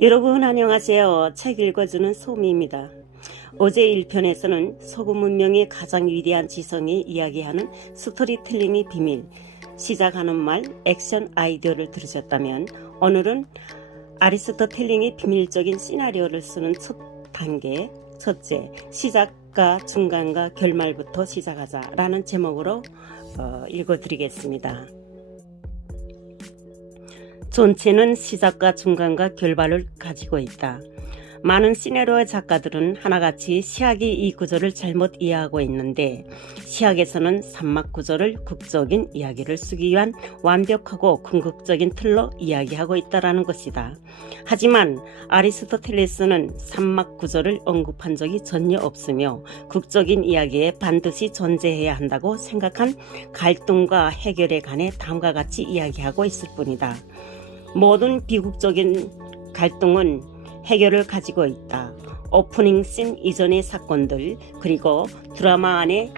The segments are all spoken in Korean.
여러분 안녕하세요. 책 읽어주는 소미입니다. 어제 1편에서는 소금 문명의 가장 위대한 지성이 이야기하는 스토리텔링의 비밀, 시작하는 말, 액션 아이디어를 들으셨다면 오늘은 아리스토텔링의 비밀적인 시나리오를 쓰는 첫 단계, 첫째, 시작과 중간과 결말부터 시작하자라는 제목으로 어, 읽어드리겠습니다. 전체는 시작과 중간과 결말을 가지고 있다. 많은 시네로의 작가들은 하나같이 시학이 이 구조를 잘못 이해하고 있는데 시학에서는 산막 구조를 극적인 이야기를 쓰기 위한 완벽하고 궁극적인 틀로 이야기하고 있다라는 것이다. 하지만 아리스토텔레스는 산막 구조를 언급한 적이 전혀 없으며 극적인 이야기에 반드시 존재해야 한다고 생각한 갈등과 해결에 관해 다음과 같이 이야기하고 있을 뿐이다. 모든 비극적인 갈등은 해결을 가지고 있다. 오프닝 씬 이전의 사건들 그리고 드라마 안에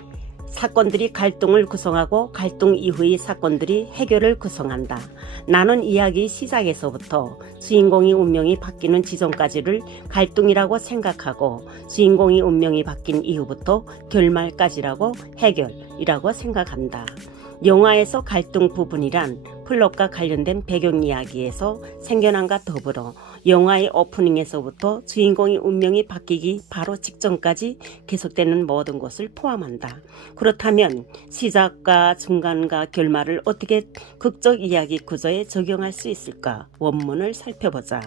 사건들이 갈등을 구성하고 갈등 이후의 사건들이 해결을 구성한다. 나는 이야기 시작에서부터 주인공의 운명이 바뀌는 지점까지를 갈등이라고 생각하고 주인공의 운명이 바뀐 이후부터 결말까지라고 해결이라고 생각한다. 영화에서 갈등 부분이란 플롯과 관련된 배경 이야기에서 생겨난과 더불어 영화의 오프닝에서부터 주인공의 운명이 바뀌기 바로 직전까지 계속되는 모든 것을 포함한다. 그렇다면 시작과 중간과 결말을 어떻게 극적 이야기 구조에 적용할 수 있을까? 원문을 살펴보자.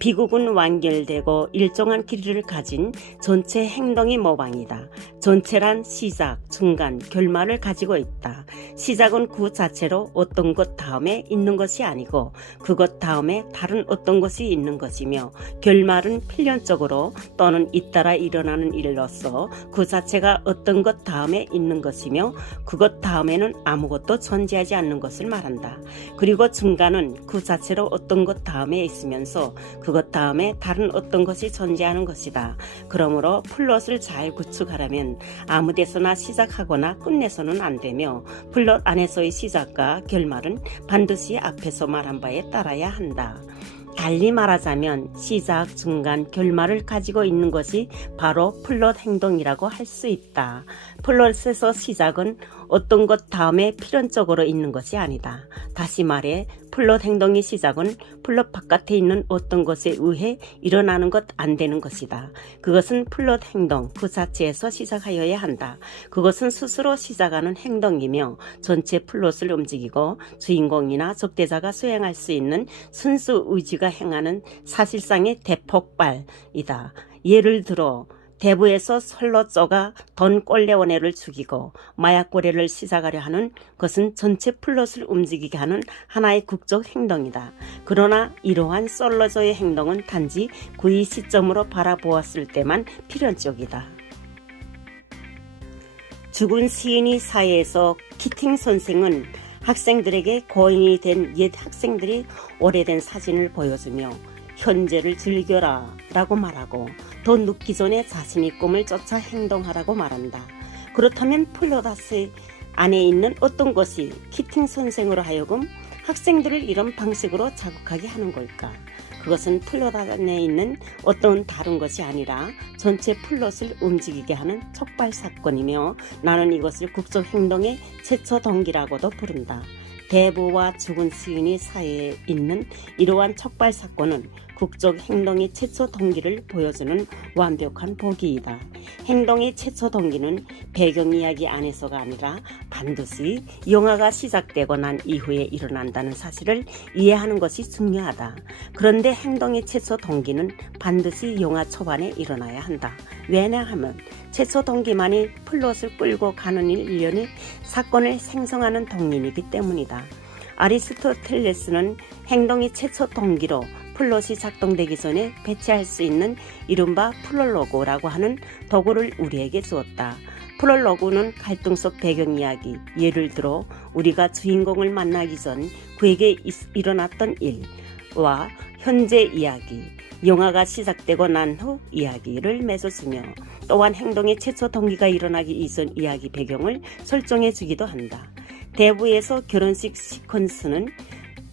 비극은 완결되고 일정한 길이를 가진 전체 행동의 모방이다. 전체란 시작, 중간, 결말을 가지고 있다. 시작은 그 자체로 어떤 것 다음에 있는 것이 아니고 그것 다음에 다른 어떤 것이 있는 것이며 결말은 필연적으로 또는 잇따라 일어나는 일로서 그 자체가 어떤 것 다음에 있는 것이며 그것 다음에는 아무것도 존재하지 않는 것을 말한다. 그리고 중간은 그 자체로 어떤 것 다음에 있으면서 그것 다음에 다른 어떤 것이 존재하는 것이다. 그러므로 플롯을 잘 구축하려면 아무 데서나 시작하거나 끝내서는 안 되며 플롯 안에서의 시작과 결말은 반드시 앞에서 말한 바에 따라야 한다. 달리 말하자면 시작, 중간, 결말을 가지고 있는 것이 바로 플롯 행동이라고 할 수 있다. 플롯에서 시작은 어떤 것 다음에 필연적으로 있는 것이 아니다. 다시 말해 플롯 행동의 시작은 플롯 바깥에 있는 어떤 것에 의해 일어나는 것 안 되는 것이다. 그것은 플롯 행동 그 자체에서 시작하여야 한다. 그것은 스스로 시작하는 행동이며 전체 플롯을 움직이고 주인공이나 적대자가 수행할 수 있는 순수 의지가 행하는 사실상의 대폭발이다. 예를 들어 대부에서 설로 쪼가 돈 꼴레오네를 죽이고 마약 거래를 시작하려 하는 것은 전체 플롯을 움직이게 하는 하나의 국적 행동이다. 그러나 이러한 솔로저의 행동은 단지 그의 시점으로 바라보았을 때만 필연적이다. 죽은 시인이 사회에서 키팅 선생은 학생들에게 고인이 된 옛 학생들이 오래된 사진을 보여주며 현재를 즐겨라 라고 말하고 더 눕기 전에 자신의 꿈을 쫓아 행동하라고 말한다. 그렇다면 플로다스 안에 있는 어떤 것이 키팅 선생으로 하여금 학생들을 이런 방식으로 자극하게 하는 걸까? 그것은 플롯 안에 있는 어떤 다른 것이 아니라 전체 플롯을 움직이게 하는 촉발 사건이며 나는 이것을 국적 행동의 최초 동기라고도 부른다. 대부와 죽은 시인이 사이에 있는 이러한 촉발 사건은 국적 행동의 최초 동기를 보여주는 완벽한 보기이다. 행동의 최초 동기는 배경 이야기 안에서가 아니라 반드시 영화가 시작되고 난 이후에 일어난다는 사실을 이해하는 것이 중요하다. 그런데 행동의 최초 동기는 반드시 영화 초반에 일어나야 한다. 왜냐하면 최초 동기만이 플롯을 끌고 가는 일련의 사건을 생성하는 동인이기 때문이다. 아리스토텔레스는 행동이 최초 동기로 플롯이 작동되기 전에 배치할 수 있는 이른바 프롤로그라고 하는 도구를 우리에게 주었다. 프롤로그는 갈등 속 배경 이야기, 예를 들어 우리가 주인공을 만나기 전 그에게 있- 일어났던 일과 현재 이야기, 영화가 시작되고 난 후 이야기를 맺어주며 또한 행동의 최초 동기가 일어나기 이전 이야기 배경을 설정해 주기도 한다. 대부에서 결혼식 시퀀스는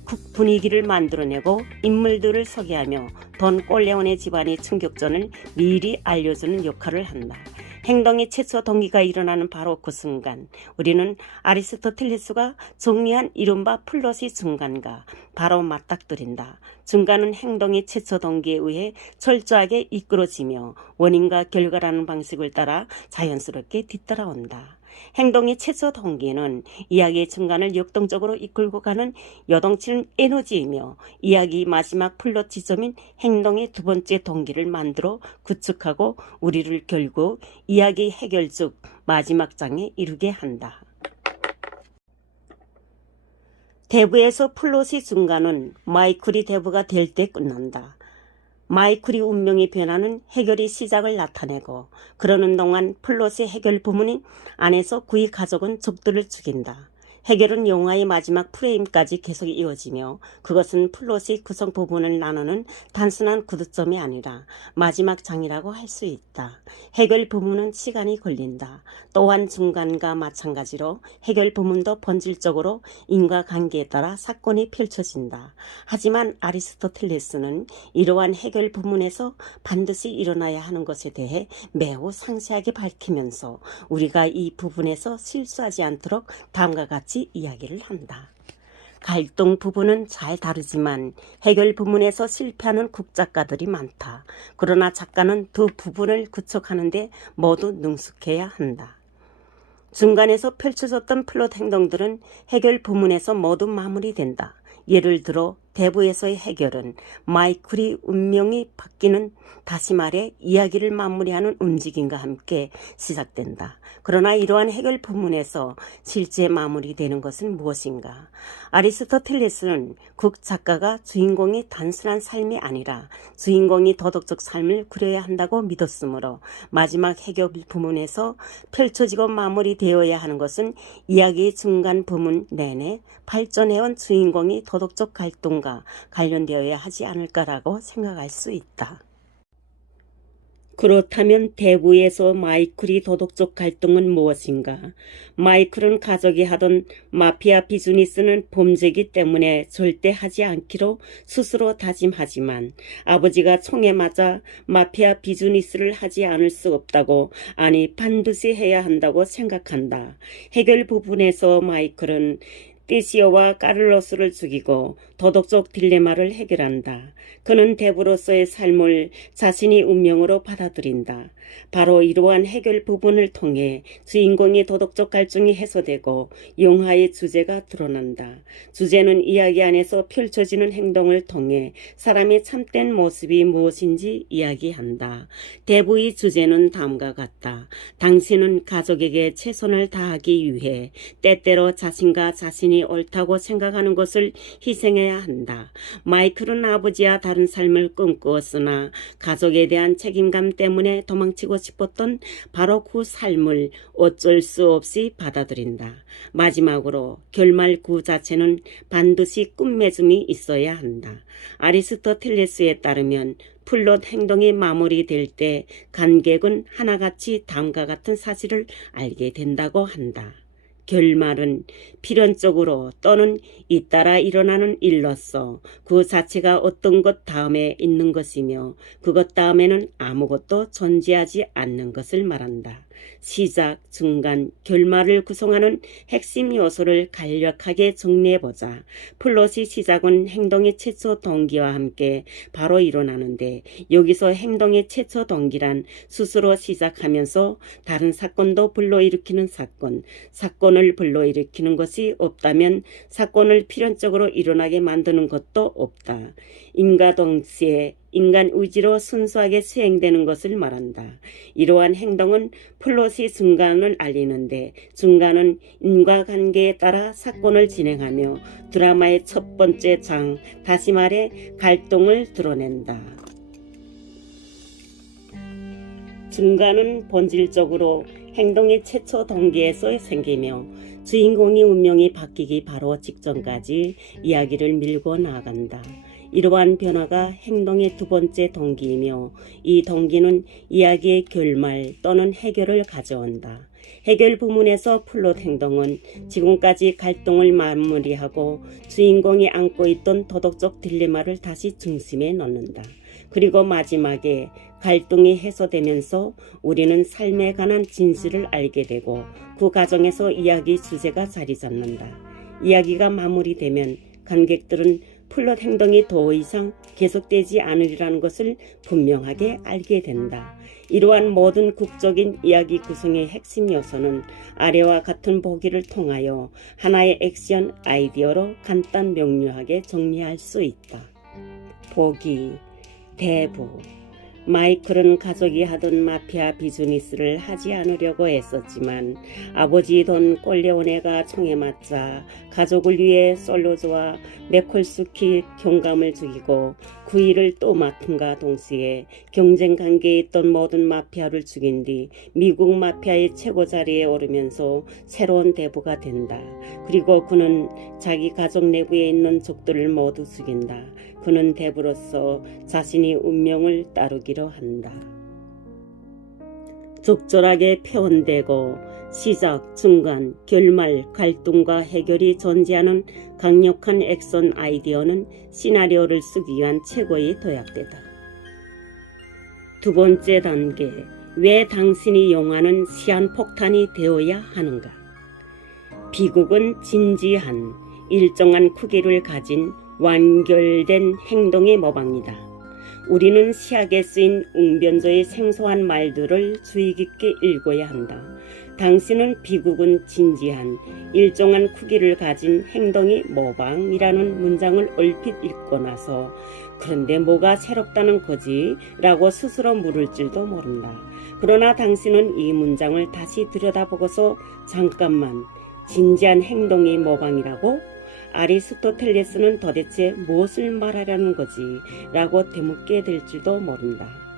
국 분위기를 만들어내고 인물들을 소개하며 돈 꼴레온의 집안의 충격전을 미리 알려주는 역할을 한다. 행동의 최초 동기가 일어나는 바로 그 순간 우리는 아리스토텔레스가 정리한 이른바 플롯의 중간과 바로 맞닥뜨린다. 중간은 행동의 최초 동기에 의해 철저하게 이끌어지며 원인과 결과라는 방식을 따라 자연스럽게 뒤따라온다. 행동의 최초 동기는 이야기의 중간을 역동적으로 이끌고 가는 여동치는 에너지이며 이야기 마지막 플롯 지점인 행동의 두 번째 동기를 만들어 구축하고 우리를 결국 이야기 해결 즉 마지막 장에 이르게 한다. 대부에서 플롯의 중간은 마이클이 대부가 될 때 끝난다. 마이클이 운명의 변화는 해결의 시작을 나타내고 그러는 동안 플롯의 해결 부문인 안에서 그의 가족은 적들을 죽인다. 해결은 영화의 마지막 프레임까지 계속 이어지며 그것은 플롯의 구성 부분을 나누는 단순한 구두점이 아니라 마지막 장이라고 할 수 있다. 해결 부문은 시간이 걸린다. 또한 중간과 마찬가지로 해결 부문도 본질적으로 인과관계에 따라 사건이 펼쳐진다. 하지만 아리스토텔레스는 이러한 해결 부문에서 반드시 일어나야 하는 것에 대해 매우 상세하게 밝히면서 우리가 이 부분에서 실수하지 않도록 다음과 같이 이야기를 한다. 갈등 부분은 잘 다르지만 해결 부문에서 실패하는 국작가들이 많다. 그러나 작가는 두 부분을 구축하는데 모두 능숙해야 한다. 중간에서 펼쳐졌던 플롯 행동들은 해결 부문에서 모두 마무리된다. 예를 들어 대부에서의 해결은 마이클이 운명이 바뀌는 다시 말해 이야기를 마무리하는 움직임과 함께 시작된다. 그러나 이러한 해결 부문에서 실제 마무리되는 것은 무엇인가? 아리스토텔레스는 극 작가가 주인공이 단순한 삶이 아니라 주인공이 도덕적 삶을 그려야 한다고 믿었으므로 마지막 해결 부문에서 펼쳐지고 마무리되어야 하는 것은 이야기의 중간 부문 내내 발전해온 주인공이 도덕적 갈등 과 관련되어야 하지 않을까라고 생각할 수 있다. 그렇다면 대부에서 마이클이 도덕적 갈등은 무엇인가? 마이클은 가족이 하던 마피아 비즈니스는 범죄이기 때문에 절대 하지 않기로 스스로 다짐하지만 아버지가 총에 맞아 마피아 비즈니스를 하지 않을 수 없다고 아니 반드시 해야 한다고 생각한다. 해결 부분에서 마이클은 띠시오와 까를로스를 죽이고 도덕적 딜레마를 해결한다. 그는 대부로서의 삶을 자신이 운명으로 받아들인다. 바로 이러한 해결 부분을 통해 주인공의 도덕적 갈증이 해소되고 영화의 주제가 드러난다. 주제는 이야기 안에서 펼쳐지는 행동을 통해 사람의 참된 모습이 무엇인지 이야기한다. 대부의 주제는 다음과 같다. 당신은 가족에게 최선을 다하기 위해 때때로 자신과 자신이 옳다고 생각하는 것을 희생해야 한다. 마이클은 아버지와 다른 삶을 꿈꾸었으나 가족에 대한 책임감 때문에 도망치 고 싶었던 바로 그 삶을 어쩔 수 없이 받아들인다. 마지막으로 결말 그 자체는 반드시 꿈맺음이 있어야 한다. 아리스토텔레스에 따르면 플롯 행동이 마무리될 때 관객은 하나같이 다음과 같은 사실을 알게 된다고 한다. 결말은 필연적으로 또는 잇따라 일어나는 일로서 그 자체가 어떤 것 다음에 있는 것이며 그것 다음에는 아무것도 존재하지 않는 것을 말한다. 시작, 중간, 결말을 구성하는 핵심 요소를 간략하게 정리해보자. 플롯의 시작은 행동의 최초 동기와 함께 바로 일어나는데 여기서 행동의 최초 동기란 스스로 시작하면서 다른 사건도 불러일으키는 사건, 사건을 불러일으키는 것이 없다면 사건을 필연적으로 일어나게 만드는 것도 없다. 인과 동시에 인간 의지로 순수하게 수행되는 것을 말한다. 이러한 행동은 플롯이 중간을 알리는데 중간은 인과관계에 따라 사건을 진행하며 드라마의 첫 번째 장, 다시 말해 갈등을 드러낸다. 중간은 본질적으로 행동의 최초 동기에서 생기며 주인공의 운명이 바뀌기 바로 직전까지 이야기를 밀고 나아간다. 이러한 변화가 행동의 두 번째 동기이며 이 동기는 이야기의 결말 또는 해결을 가져온다. 해결 부문에서 플롯 행동은 지금까지 갈등을 마무리하고 주인공이 안고 있던 도덕적 딜레마를 다시 중심에 놓는다. 그리고 마지막에 갈등이 해소되면서 우리는 삶에 관한 진실을 알게 되고 그 과정에서 이야기 주제가 자리 잡는다. 이야기가 마무리되면 관객들은 플롯 행동이 더 이상 계속되지 않으리라는 것을 분명하게 알게 된다. 이러한 모든 국적인 이야기 구성의 핵심 요소는 아래와 같은 보기를 통하여 하나의 액션 아이디어로 간단 명료하게 정리할 수 있다. 보기, 대부. 마이클은 가족이 하던 마피아 비즈니스를 하지 않으려고 애썼지만 아버지 돈 꼴레오네가 총에 맞자 가족을 위해 솔로즈와 메콜스키 경감을 죽이고 그 일을 또 맡음과 동시에 경쟁 관계에 있던 모든 마피아를 죽인 뒤 미국 마피아의 최고 자리에 오르면서 새로운 대부가 된다. 그리고 그는 자기 가족 내부에 있는 적들을 모두 죽인다. 그는 대부로서 자신이 운명을 따르기로 한다. 적절하게 표현되고 시작, 중간, 결말, 갈등과 해결이 존재하는 강력한 액션 아이디어는 시나리오를 쓰기 위한 최고의 도약대다. 두 번째 단계, 왜 당신이 용하는 시한폭탄이 되어야 하는가? 비극은 진지한 일정한 크기를 가진 완결된 행동의 모방이다. 우리는 시약에 쓰인 웅변조의 생소한 말들을 주의 깊게 읽어야 한다. 당신은 비극은 진지한 일정한 크기를 가진 행동이 모방이라는 문장을 얼핏 읽고 나서 그런데 뭐가 새롭다는 거지? 라고 스스로 물을지도 모른다. 그러나 당신은 이 문장을 다시 들여다보고서 잠깐만 진지한 행동이 모방이라고? 아리스토텔레스는 도대체 무엇을 말하려는 거지? 라고 되묻게 될지도 모른다.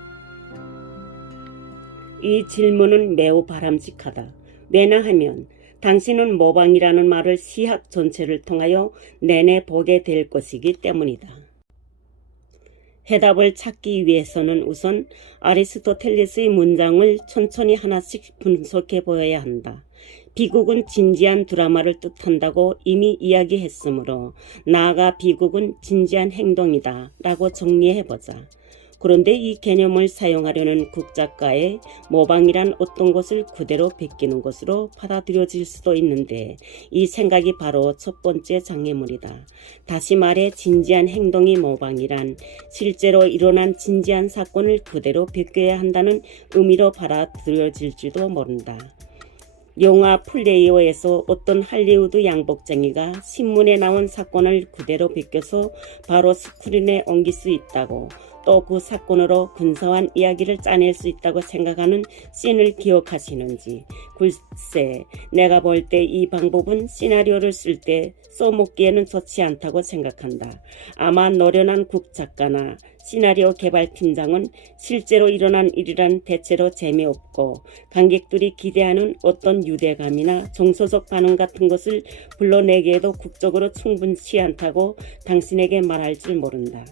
이 질문은 매우 바람직하다. 왜냐하면 당신은 모방이라는 말을 시학 전체를 통하여 내내 보게 될 것이기 때문이다. 해답을 찾기 위해서는 우선 아리스토텔레스의 문장을 천천히 하나씩 분석해 보아야 한다. 비극은 진지한 드라마를 뜻한다고 이미 이야기했으므로 나아가 비극은 진지한 행동이다 라고 정리해보자. 그런데 이 개념을 사용하려는 국작가의 모방이란 어떤 것을 그대로 베끼는 것으로 받아들여질 수도 있는데 이 생각이 바로 첫 번째 장애물이다. 다시 말해 진지한 행동이 모방이란 실제로 일어난 진지한 사건을 그대로 베껴야 한다는 의미로 받아들여질지도 모른다. 영화 플레이어에서 어떤 할리우드 양복쟁이가 신문에 나온 사건을 그대로 베껴서 바로 스크린에 옮길 수 있다고 또 그 사건으로 근사한 이야기를 짜낼 수 있다고 생각하는 씬을 기억하시는지 글쎄 내가 볼 때 이 방법은 시나리오를 쓸 때 써먹기에는 좋지 않다고 생각한다. 아마 노련한 국작가나 시나리오 개발팀장은 실제로 일어난 일이란 대체로 재미없고 관객들이 기대하는 어떤 유대감이나 정서적 반응 같은 것을 불러내기에도 국적으로 충분치 않다고 당신에게 말할지 모른다.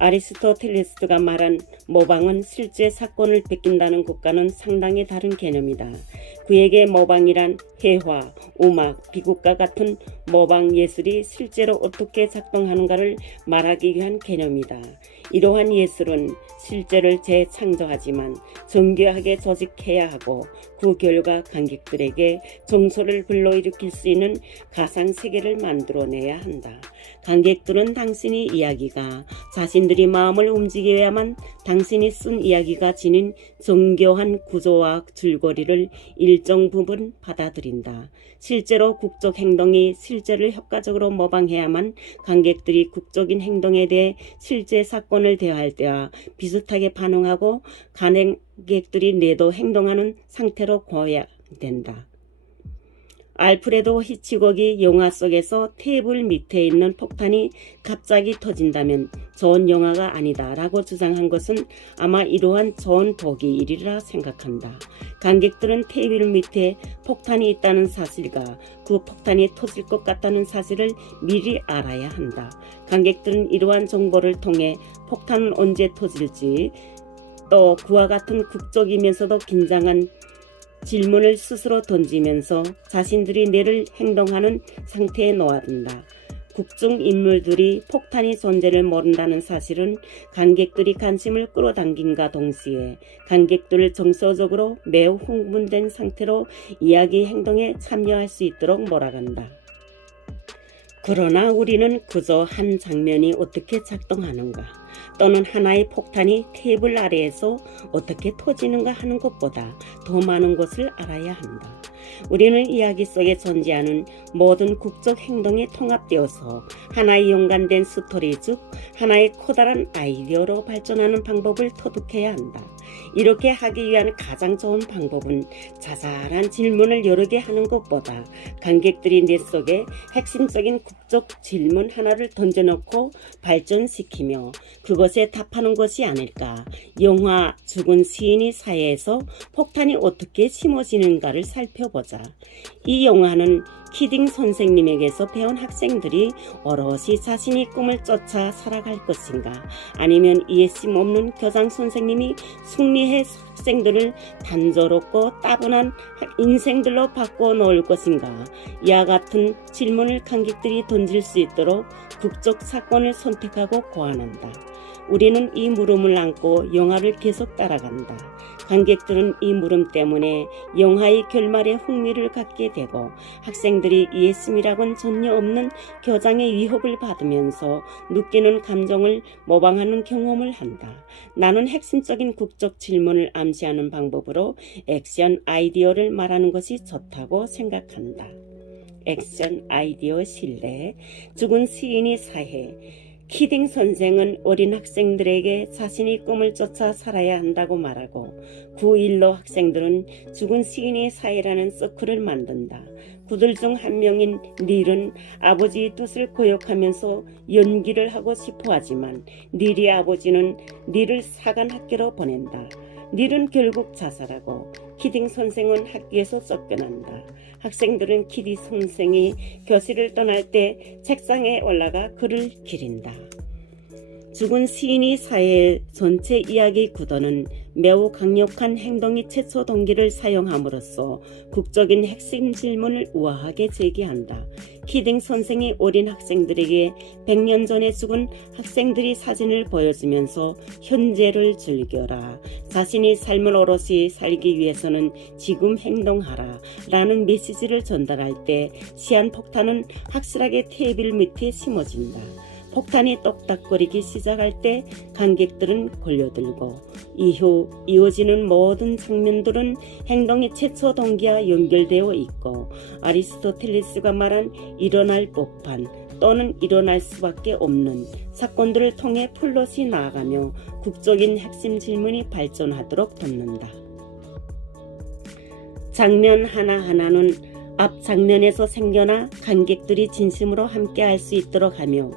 아리스토텔레스가 말한 모방은 실제 사건을 베낀다는 것과는 상당히 다른 개념이다. 그에게 모방이란 회화, 음악, 비극과 같은 모방 예술이 실제로 어떻게 작동하는가를 말하기 위한 개념이다. 이러한 예술은 실제를 재창조하지만 정교하게 조직해야 하고 그 결과 관객들에게 정서를 불러일으킬 수 있는 가상 세계를 만들어내야 한다. 관객들은 당신의 이야기가 자신들이 마음을 움직여야만 당신이 쓴 이야기가 지닌 정교한 구조와 줄거리를 일정 부분 받아들인다. 실제로 국적 행동이 실제를 효과적으로 모방해야만 관객들이 국적인 행동에 대해 실제 사건을 대할 때와 비슷하게 반응하고 관 객들이 내도 행동하는 상태로 고야 된다. 알프레도 히치곡이 영화 속에서 테이블 밑에 있는 폭탄이 갑자기 터진다면 좋은 영화가 아니다 라고 주장한 것은 아마 이러한 좋은 보기 일이라 생각한다. 관객들은 테이블 밑에 폭탄이 있다는 사실과 그 폭탄이 터질 것 같다는 사실을 미리 알아야 한다. 관객들은 이러한 정보를 통해 폭탄은 언제 터질지 또 그와 같은 국적이면서도 긴장한 질문을 스스로 던지면서 자신들이 뇌를 행동하는 상태에 놓아둔다. 국중 인물들이 폭탄이 존재를 모른다는 사실은 관객들이 관심을 끌어당긴과 동시에 관객들을 정서적으로 매우 흥분된 상태로 이야기 행동에 참여할 수 있도록 몰아간다. 그러나 우리는 그저 한 장면이 어떻게 작동하는가 또는 하나의 폭탄이 테이블 아래에서 어떻게 터지는가 하는 것보다 더 많은 것을 알아야 한다. 우리는 이야기 속에 존재하는 모든 국적 행동이 통합되어서 하나의 연관된 스토리 즉 하나의 커다란 아이디어로 발전하는 방법을 터득해야 한다. 이렇게 하기 위한 가장 좋은 방법은 자잘한 질문을 여러 개 하는 것보다 관객들이 내 속에 핵심적인 국적 질문 하나를 던져놓고 발전시키며 그것에 답하는 것이 아닐까. 영화 죽은 시인이 사회에서 폭탄이 어떻게 심어지는가를 살펴보자. 이 영화는 키딩 선생님에게서 배운 학생들이 오롯이 자신이 꿈을 쫓아 살아갈 것인가 아니면 이해심 없는 교장 선생님이 승리 해 학생들을 단조롭고 따분한 인생들로 바꿔 놓을 것인가 이와 같은 질문을 관객들이 던질 수 있도록 국적 사건을 선택하고 고안한다. 우리는 이 물음을 안고 영화를 계속 따라간다. 관객들은 이 물음 때문에 영화의 결말에 흥미를 갖게 되고 학생들이 이해심이라고는 전혀 없는 교장의 위협을 받으면서 느끼는 감정을 모방하는 경험을 한다. 나는 핵심적인 국적 질문을 암시하는 방법으로 액션 아이디어를 말하는 것이 좋다고 생각한다. 액션 아이디어 신뢰, 죽은 시인이 사해, 키딩 선생은 어린 학생들에게 자신이 꿈을 쫓아 살아야 한다고 말하고 그 일로 학생들은 죽은 시인의 사회라는 서클을 만든다. 그들 중 한 명인 닐은 아버지의 뜻을 고역하면서 연기를 하고 싶어 하지만 닐의 아버지는 닐을 사관 학교로 보낸다. 닐은 결국 자살하고 키딩 선생은 학교에서 쫓겨난다. 학생들은 키디 선생이 교실을 떠날 때 책상에 올라가 글을 기린다. 죽은 시인이 사회의 전체 이야기 구도는 매우 강력한 행동이 최초 동기를 사용함으로써 국적인 핵심 질문을 우아하게 제기한다. 키딩 선생이 어린 학생들에게 100년 전에 죽은 학생들이 사진을 보여주면서 현재를 즐겨라. 자신이 삶을 오롯이 살기 위해서는 지금 행동하라. 라는 메시지를 전달할 때 시한폭탄은 확실하게 테이블 밑에 심어진다. 폭탄이 똑딱거리기 시작할 때 관객들은 걸려들고 이후 이어지는 모든 장면들은 행동의 최초 동기와 연결되어 있고 아리스토텔레스가 말한 일어날 법한 또는 일어날 수밖에 없는 사건들을 통해 플롯이 나아가며 국적인 핵심 질문이 발전하도록 돕는다. 장면 하나하나는 앞 장면에서 생겨나 관객들이 진심으로 함께 할 수 있도록 하며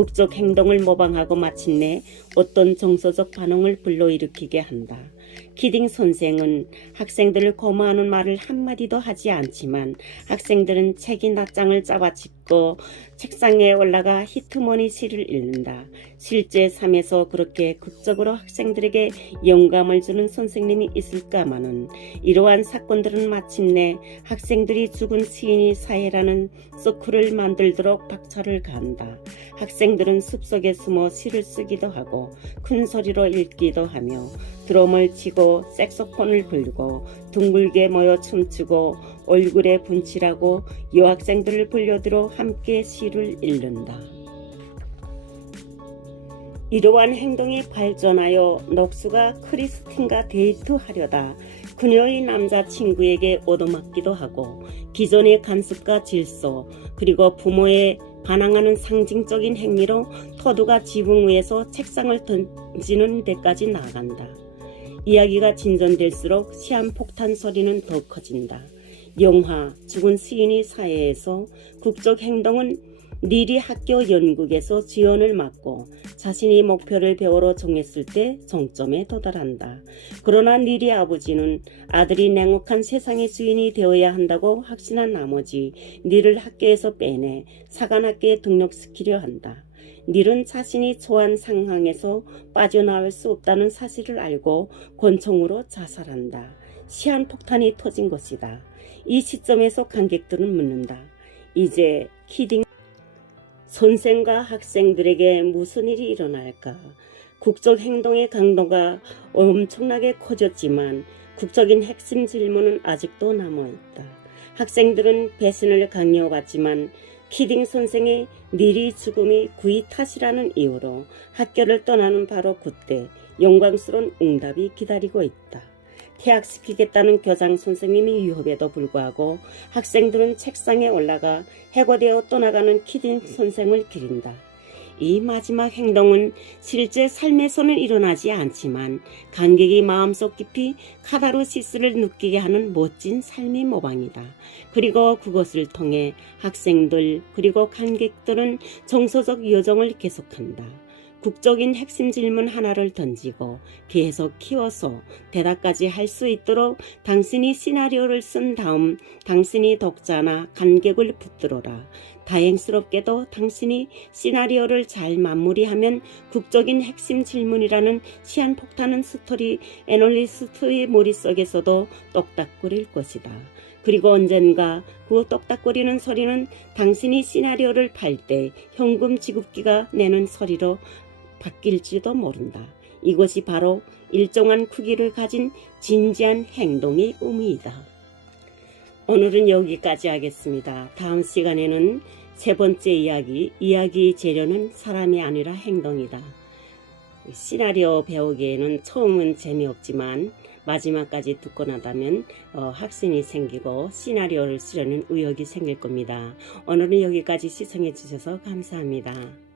국적 행동을 모방하고 마침내 어떤 정서적 반응을 불러일으키게 한다. 키딩 선생은 학생들을 고마워하는 말을 한마디도 하지 않지만 학생들은 책이 낱장을 잡아 짚고 책상에 올라가 히트머니 시를 읽는다. 실제 삶에서 그렇게 극적으로 학생들에게 영감을 주는 선생님이 있을까마는 이러한 사건들은 마침내 학생들이 죽은 시인이 사회라는 서클을 만들도록 박차를 가한다. 학생들은 숲속에 숨어 시를 쓰기도 하고 큰 소리로 읽기도 하며 드럼을 치고 색소폰을 불고 둥글게 모여 춤추고 얼굴에 분칠하고 여학생들을 불려들어 함께 시를 읽는다. 이러한 행동이 발전하여 녹수가 크리스틴과 데이트하려다 그녀의 남자친구에게 얻어맞기도 하고 기존의 간섭과 질서 그리고 부모의 반항하는 상징적인 행위로 토두가 지붕 위에서 책상을 던지는 데까지 나아간다. 이야기가 진전될수록 시한폭탄 소리는 더 커진다. 영화 죽은 시인이 사회에서 국적 행동은 닐이 학교 연극에서 지원을 맡고 자신이 목표를 배우러 정했을 때 정점에 도달한다. 그러나 닐의 아버지는 아들이 냉혹한 세상의 주인이 되어야 한다고 확신한 나머지 닐을 학교에서 빼내 사관학교에 등록시키려 한다. 닐은 자신이 처한 상황에서 빠져나올 수 없다는 사실을 알고 권총으로 자살한다. 시한폭탄이 터진 것이다. 이 시점에서 관객들은 묻는다. 이제 키딩 선생과 학생들에게 무슨 일이 일어날까? 국적 행동의 강도가 엄청나게 커졌지만 국적인 핵심 질문은 아직도 남아있다. 학생들은 배신을 강요받지만 키딩 선생의 미리 죽음이 그의 탓이라는 이유로 학교를 떠나는 바로 그때 영광스러운 응답이 기다리고 있다. 퇴학시키겠다는 교장 선생님이 위협에도 불구하고 학생들은 책상에 올라가 해고되어 떠나가는 키딩 선생을 기린다. 이 마지막 행동은 실제 삶에서는 일어나지 않지만 관객이 마음속 깊이 카다르시스를 느끼게 하는 멋진 삶의 모방이다. 그리고 그것을 통해 학생들 그리고 관객들은 정서적 여정을 계속한다. 국적인 핵심 질문 하나를 던지고 계속 키워서 대답까지 할 수 있도록 당신이 시나리오를 쓴 다음 당신이 독자나 관객을 붙들어라. 다행스럽게도 당신이 시나리오를 잘 마무리하면 국적인 핵심 질문이라는 시한폭탄은 스토리 애널리스트의 머릿속에서도 똑딱거릴 것이다. 그리고 언젠가 그 똑딱거리는 소리는 당신이 시나리오를 팔 때 현금 지급기가 내는 소리로 바뀔지도 모른다. 이것이 바로 일정한 크기를 가진 진지한 행동의 의미이다. 오늘은 여기까지 하겠습니다. 다음 시간에는 세 번째 이야기, 이야기 재료는 사람이 아니라 행동이다. 시나리오 배우기에는 처음은 재미없지만 마지막까지 듣고 나다면 어, 확신이 생기고 시나리오를 쓰려는 의욕이 생길 겁니다. 오늘은 여기까지 시청해 주셔서 감사합니다.